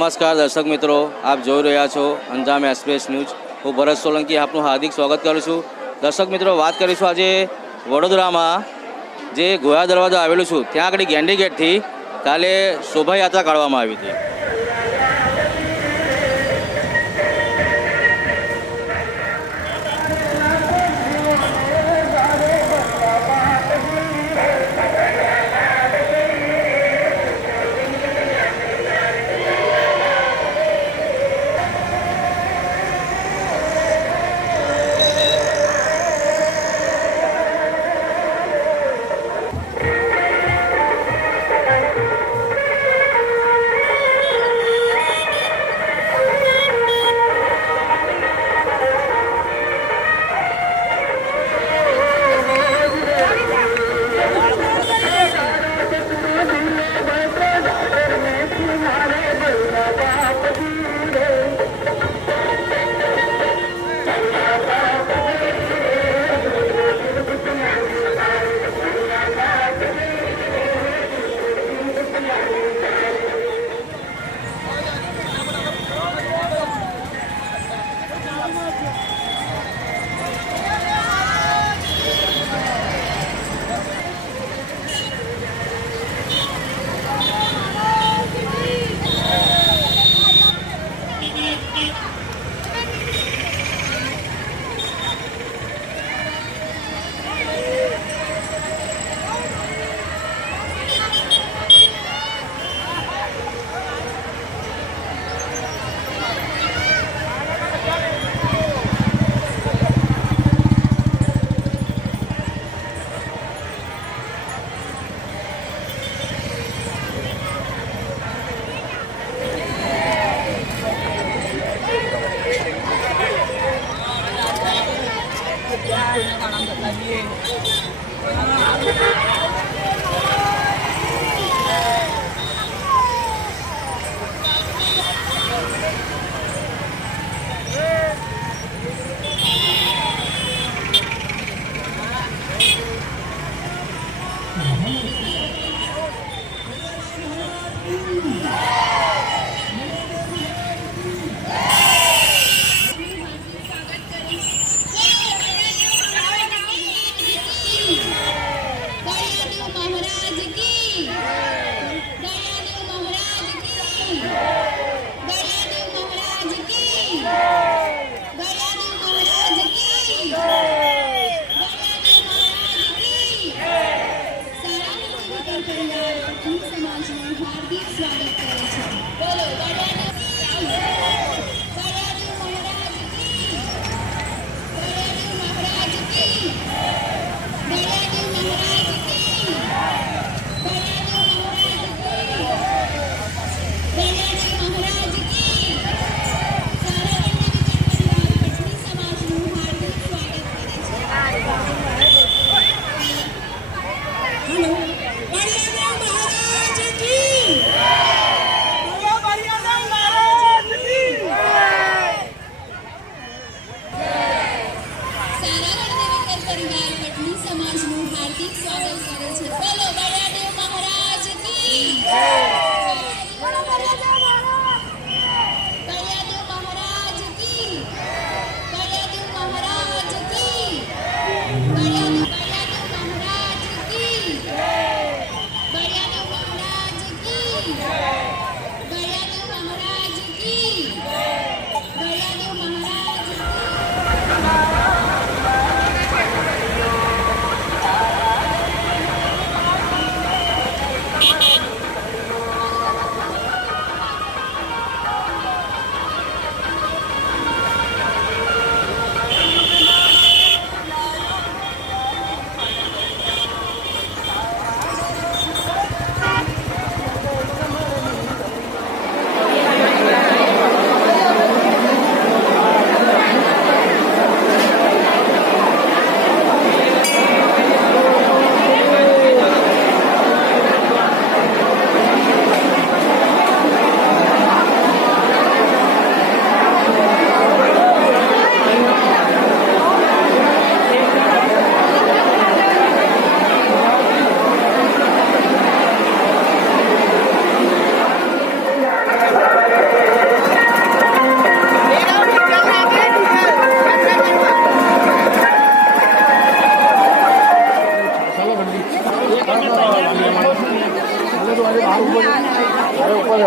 નમસ્કાર દર્શક મિત્રો, આપ જોઈ રહ્યા છો અંજામ એક્સપ્રેસ ન્યૂઝ. હું ભરત સોલંકી આપનું હાર્દિક સ્વાગત કરું છું. દર્શક મિત્રો, વાત કરીશું આજે વડોદરામાં જે ગોયા દરવાજો આવેલું છું, ત્યાં આગળ ગેન્ડી ગેટથી કાલે શોભાયાત્રા કાઢવામાં આવી હતી.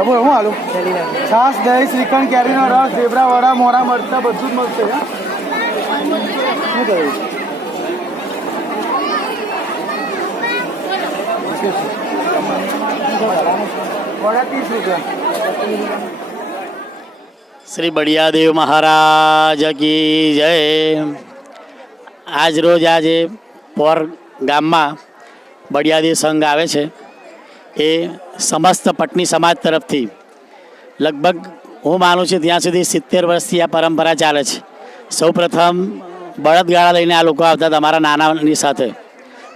બોલો હું હાલું છાસ દહીં, શ્રીખંડ, કેરીનો રસ, ઝેબ્રા, વડા, મોરા, મરચા, બધું જ મળશે શું રૂપિયા. શ્રી બળિયાદેવ મહારાજ કી જય. આજ રોજ આજે પોર ગામમાં બળિયાદેવ સંઘ આવે છે. એ સમસ્ત પટની સમાજ તરફથી લગભગ હું માનું છું ત્યાં સુધી સિત્તેર વર્ષથી આ પરંપરા ચાલે છે. સૌ પ્રથમ બળદગાળા લઈને આ લોકો આવતા હતા અમારા નાનાની સાથે.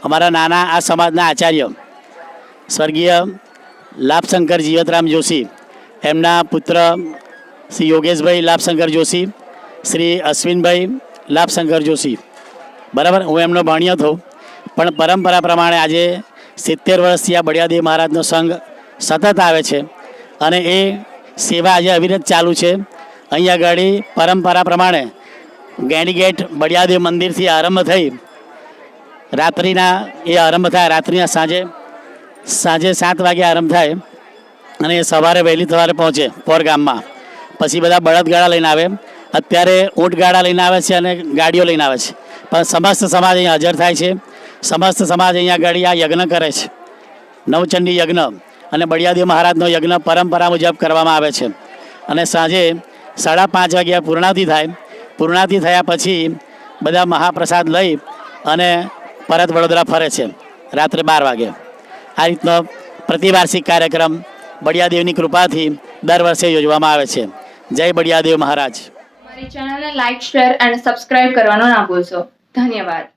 અમારા નાના આ સમાજના આચાર્ય સ્વર્ગીય લાભશંકર જીવતરામ જોશી, એમના પુત્ર શ્રી યોગેશભાઈ લાભશંકર જોશી, શ્રી અશ્વિનભાઈ લાભશંકર જોશી. બરાબર? હું એમનો ભણ્યો હતો પણ પરંપરા પ્રમાણે આજે સિત્તેર વર્ષથી આ બળિયાદેવ મહારાજનો સંઘ સતત આવે છે અને એ સેવા આજે અવિરત ચાલુ છે. અહીંયા આગળ પરંપરા પ્રમાણે ગેંડી ગેટ બળિયાદેવ મંદિરથી આરંભ થઈ રાત્રિના એ આરંભ થાય, રાત્રિના સાંજે સાંજે સાત વાગે આરંભ થાય અને એ સવારે વહેલી સવારે પહોંચે પોર ગામમાં. પછી બધા બળદગાડા લઈને આવે. અત્યારે ઊંટગાડા લઈને આવે છે અને ગાડીઓ લઈને આવે છે. પણ સમસ્ત સમાજ અહીં હાજર થાય છે. સમસ્ત સમાજ અહીંયા આગળ આ યજ્ઞ કરે છે. નવચંડી યજ્ઞ અને બળિયાદેવ મહારાજનો યજ્ઞ પરંપરા મુજબ કરવામાં આવે છે. અને સાંજે સાડા પાંચ વાગ્યા પૂર્ણાતિ થાય. પૂર્ણાતિ થયા પછી બધા મહાપ્રસાદ લઈ અને પરત વડોદરા ફરે છે. રાત્રે બાર વાગે. આ રીતનો પ્રતિવાર્ષિક કાર્યક્રમ બળિયાદેવની કૃપાથી દર વર્ષે યોજવામાં આવે છે. જય બળિયાદેવ મહારાજ. મારી ચેનલને લાઈક શેર અને સબસ્ક્રાઇબ કરવાનું ના ભૂલશો. ધન્યવાદ.